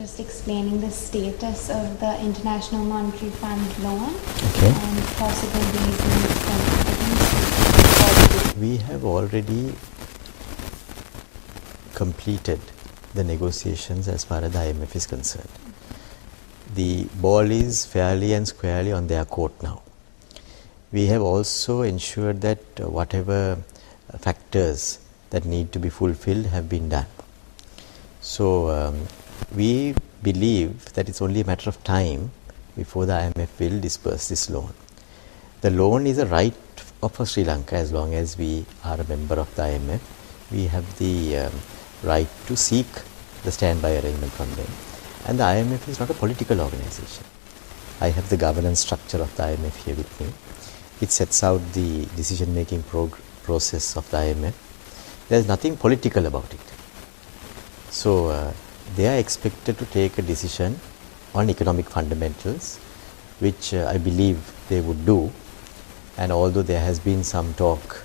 Just explaining the status of the International Monetary Fund loan and possible reasons for We have already completed the negotiations as far as the IMF is concerned. The ball is fairly and squarely on their court now. We have also ensured that whatever factors that need to be fulfilled have been done. So we believe that it's only a matter of time before the IMF will disperse this loan. The loan is a right of Sri Lanka as long as we are a member of the IMF. We have the right to seek the standby arrangement from them. And the IMF is not a political organization. I have the governance structure of the IMF here with me. It sets out the decision-making process of the IMF. There is nothing political about it. So they are expected to take a decision on economic fundamentals, which I believe they would do. And although there has been some talk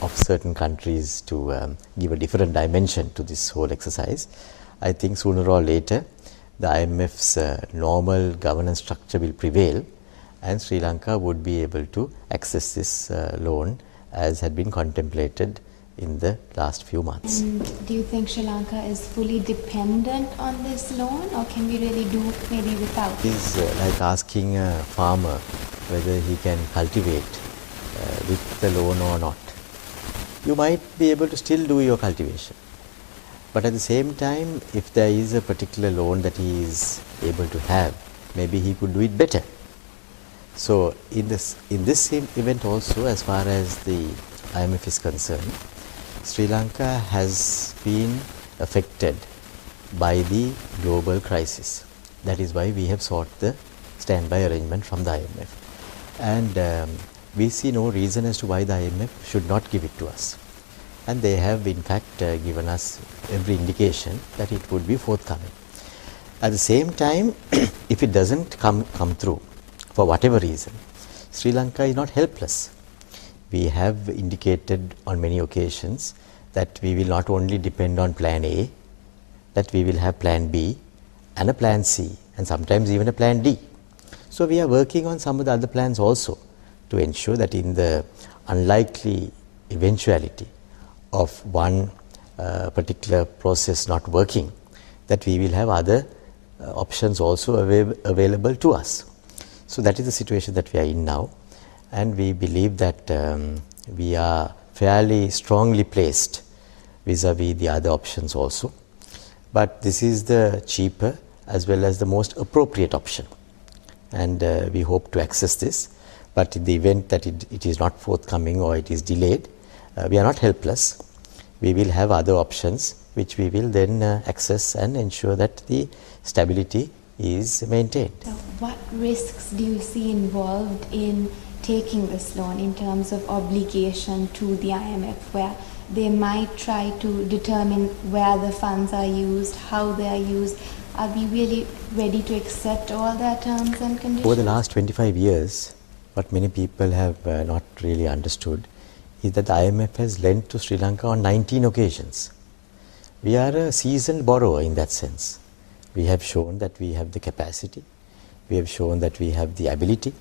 of certain countries to give a different dimension to this whole exercise, I think sooner or later the IMF's normal governance structure will prevail and Sri Lanka would be able to access this loan as had been contemplated in the last few months. And do you think Sri Lanka is fully dependent on this loan, or can we really do maybe without? It's like asking a farmer whether he can cultivate with the loan or not. You might be able to still do your cultivation, but at the same time, if there is a particular loan that he is able to have, maybe he could do it better. So in this same event also, as far as the IMF is concerned, Sri Lanka has been affected by the global crisis. That is why we have sought the standby arrangement from the IMF. And we see no reason as to why the IMF should not give it to us. And they have in fact given us every indication that it would be forthcoming. At the same time, if it doesn't come through for whatever reason, Sri Lanka is not helpless. We have indicated on many occasions that we will not only depend on plan A, that we will have plan B and a plan C and sometimes even a plan D. So we are working on some of the other plans also to ensure that in the unlikely eventuality of one particular process not working, that we will have other options also available to us. So that is the situation that we are in now, and we believe that we are fairly strongly placed vis-a-vis the other options also. But this is the cheaper as well as the most appropriate option, and we hope to access this. But in the event that it is not forthcoming or it is delayed, we are not helpless. We will have other options which we will then access and ensure that the stability is maintained. So what risks do you see involved in taking this loan in terms of obligation to the IMF, where they might try to determine where the funds are used, how they are used? Are we really ready to accept all their terms and conditions? Over the last 25 years, what many people have not really understood is that the IMF has lent to Sri Lanka on 19 occasions. We are a seasoned borrower in that sense. We have shown that we have the capacity, we have shown that we have the ability,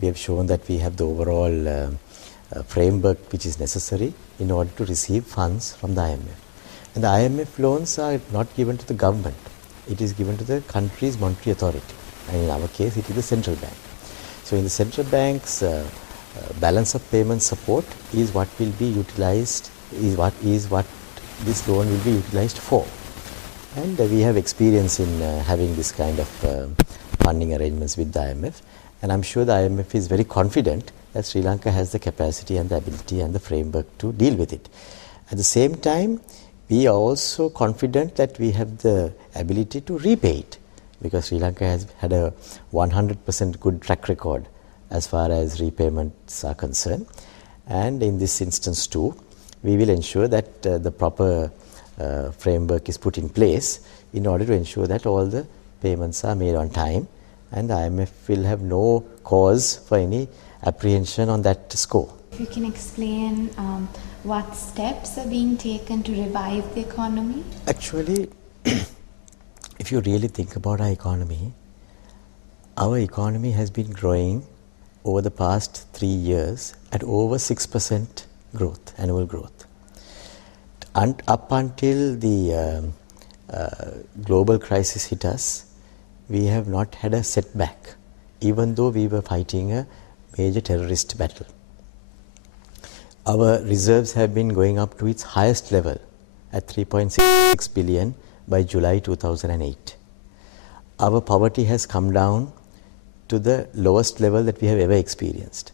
we have shown that we have the overall framework which is necessary in order to receive funds from the IMF. And the IMF loans are not given to the government, it is given to the country's monetary authority, and in our case it is the central bank. So in the central bank's balance of payment support is what will be utilized, is what this loan will be utilized for. And we have experience in having this kind of funding arrangements with the IMF, and I'm sure the IMF is very confident that Sri Lanka has the capacity and the ability and the framework to deal with it. At the same time, we are also confident that we have the ability to repay it, because Sri Lanka has had a 100% good track record as far as repayments are concerned. And in this instance too, we will ensure that the proper framework is put in place in order to ensure that all the payments are made on time, and the IMF will have no cause for any apprehension on that score. If you can explain what steps are being taken to revive the economy? Actually, if if you really think about our economy has been growing over the past 3 years at over 6% growth, annual growth. And up until the global crisis hit us, we have not had a setback, even though we were fighting a major terrorist battle. Our reserves have been going up to its highest level at 3.6 billion by July 2008. Our poverty has come down to the lowest level that we have ever experienced.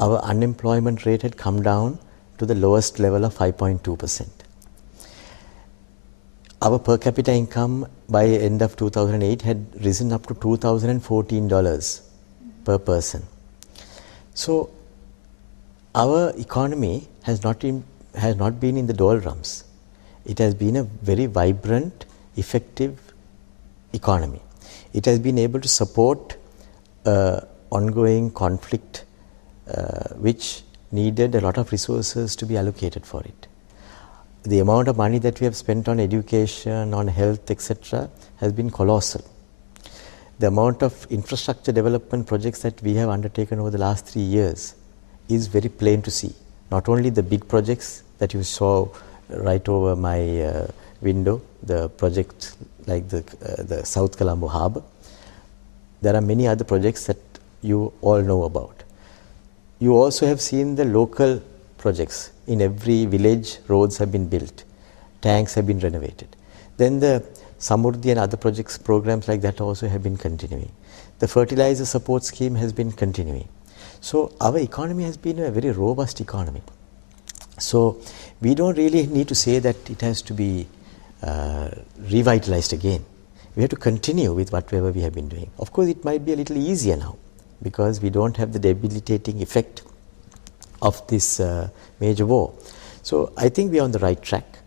Our unemployment rate had come down to the lowest level of 5.2%. Our per capita income by end of 2008 had risen up to $2,014 per person. So our economy has not been in the doldrums. It has been a very vibrant, effective economy. It has been able to support ongoing conflict which needed a lot of resources to be allocated for it. The amount of money that we have spent on education, on health, etc. has been colossal. The amount of infrastructure development projects that we have undertaken over the last 3 years is very plain to see. Not only the big projects that you saw right over my window, the project like the South Colombo Harbour. There are many other projects that you all know about. You also have seen the local projects. In every village, roads have been built, tanks have been renovated. Then the Samurdhi and other projects, programs like that also have been continuing. The fertilizer support scheme has been continuing. So our economy has been a very robust economy. So we don't really need to say that it has to be revitalized again. We have to continue with whatever we have been doing. Of course, it might be a little easier now because we don't have the debilitating effect of this major war. So I think we are on the right track.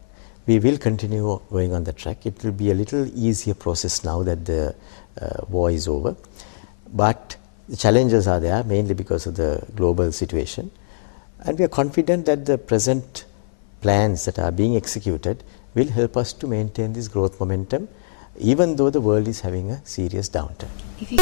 We will continue going on the track. It will be a little easier process now that the war is over. But the challenges are there mainly because of the global situation. And we are confident that the present plans that are being executed will help us to maintain this growth momentum even though the world is having a serious downturn. If you